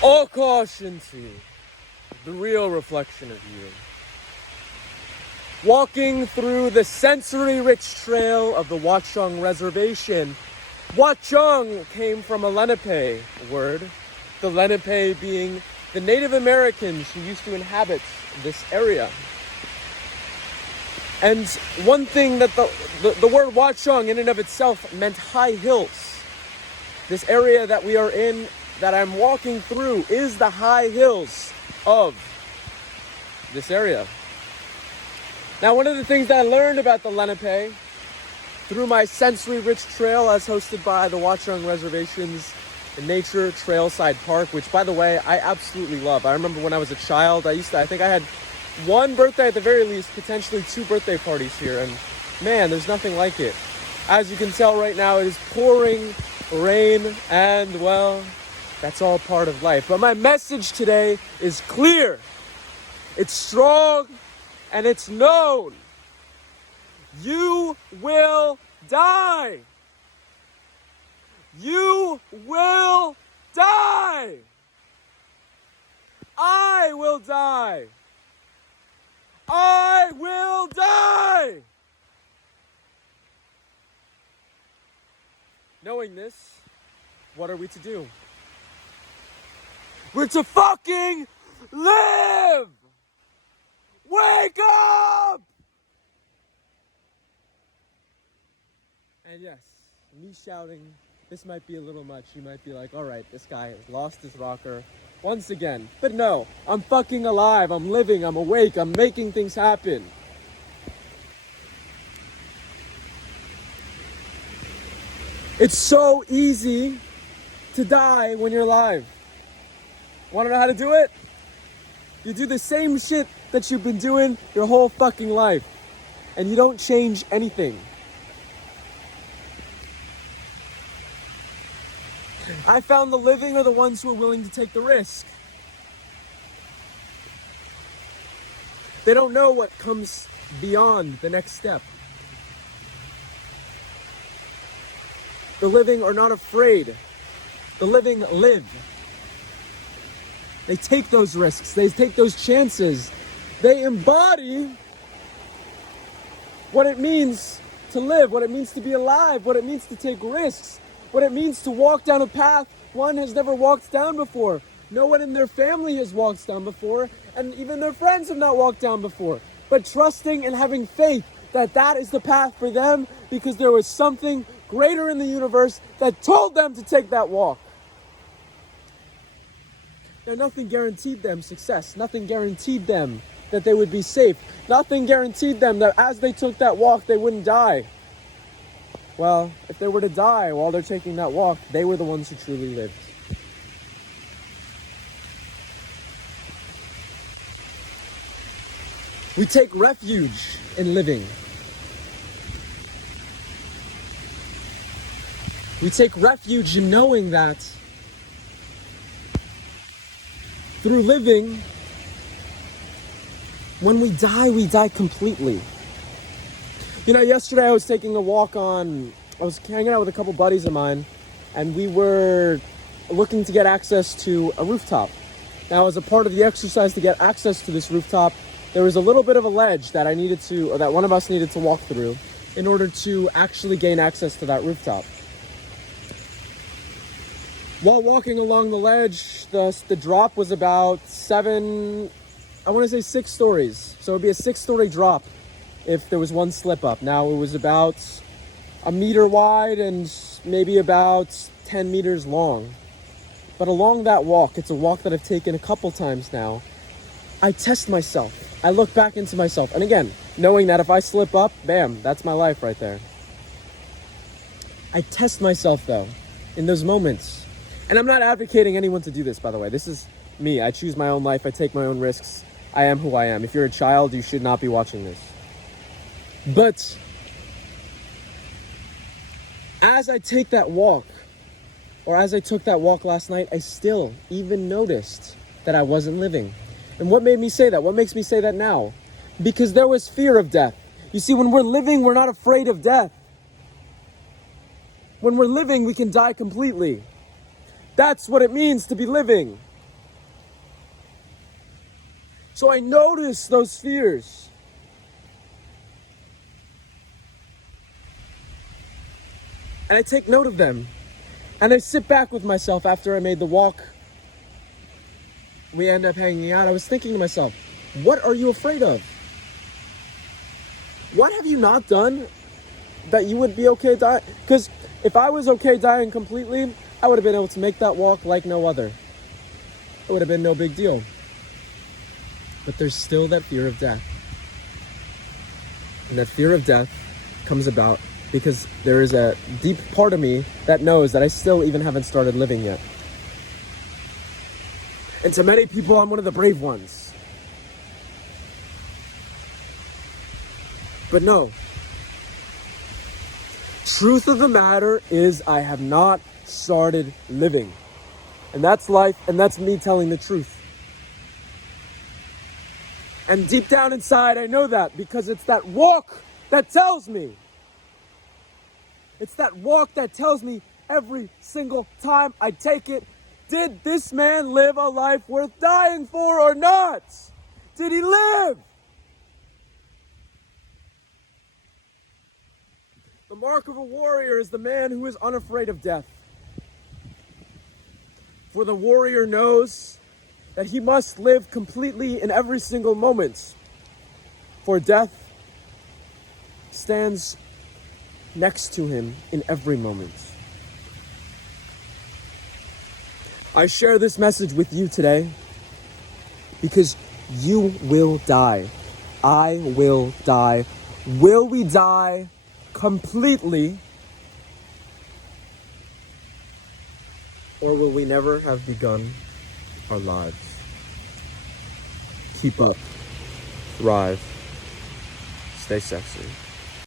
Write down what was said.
Akash Inti, the real reflection of you. Walking through the sensory-rich trail of the Watchung Reservation. Watchung came from a Lenape word, the Lenape being the Native Americans who used to inhabit this area. And one thing that the word Watchung in and of itself meant high hills. This area that we are in, that I'm walking through, is the high hills of this area. Now, one of the things that I learned about the Lenape through my sensory-rich trail as hosted by the Watchung Reservation's Nature Trailside Park, which, by the way, I absolutely love. I remember when I was a child, I think I had one birthday at the very least, potentially 2 birthday parties here, and man, there's nothing like it. As you can tell right now, it is pouring rain, and well, that's all part of life. But my message today is clear, it's strong, and it's known. You will die. You will die. I will die. I will die. Knowing this, what are we to do? We're to fucking live! Wake up! And yes, me shouting, this might be a little much. You might be like, all right, this guy has lost his rocker once again. But no, I'm fucking alive. I'm living. I'm awake. I'm making things happen. It's so easy to die when you're alive. Want to know how to do it? You do the same shit that you've been doing your whole fucking life, and you don't change anything. I found the living are the ones who are willing to take the risk. They don't know what comes beyond the next step. The living are not afraid. The living live. They take those risks. They take those chances. They embody what it means to live, what it means to be alive, what it means to take risks, what it means to walk down a path one has never walked down before. No one in their family has walked down before, and even their friends have not walked down before. But trusting and having faith that that is the path for them because there was something greater in the universe that told them to take that walk. Now, nothing guaranteed them success. Nothing guaranteed them that they would be safe. Nothing guaranteed them that as they took that walk, they wouldn't die. Well, if they were to die while they're taking that walk, they were the ones who truly lived. We take refuge in living. We take refuge in knowing that through living, when we die completely. You know, yesterday I was taking a walk I was hanging out with a couple buddies of mine, and we were looking to get access to a rooftop. Now, as a part of the exercise to get access to this rooftop, there was a little bit of a ledge that that one of us needed to walk through in order to actually gain access to that rooftop. While walking along the ledge, the drop was about 6 stories. So it would be a 6-story drop if there was one slip up. Now, it was about 1 meter wide and maybe about 10 meters long. But along that walk, it's a walk that I've taken a couple times now, I test myself. I look back into myself. And again, knowing that if I slip up, bam, that's my life right there. I test myself, though, in those moments. And I'm not advocating anyone to do this, by the way. This is me. I choose my own life. I take my own risks. I am who I am. If you're a child, you should not be watching this. But as I take that walk, or as I took that walk last night, I still even noticed that I wasn't living. And what made me say that? What makes me say that now? Because there was fear of death. You see, when we're living, we're not afraid of death. When we're living, we can die completely. That's what it means to be living. So I notice those fears. And I take note of them. And I sit back with myself after I made the walk. We end up hanging out. I was thinking to myself, what are you afraid of? What have you not done that you would be okay dying? Because if I was okay dying completely, I would have been able to make that walk like no other. It would have been no big deal. But there's still that fear of death. And that fear of death comes about because there is a deep part of me that knows that I still even haven't started living yet. And to many people, I'm one of the brave ones. But no. Truth of the matter is I have not started living. And that's life, and that's me telling the truth. And deep down inside, I know that because it's that walk that tells me. It's that walk that tells me every single time I take it, did this man live a life worth dying for or not? Did he live? The mark of a warrior is the man who is unafraid of death. For the warrior knows that he must live completely in every single moment. For death stands next to him in every moment. I share this message with you today because you will die. I will die. Will we die completely? Or will we never have begun our lives? Keep up. Thrive. Stay sexy.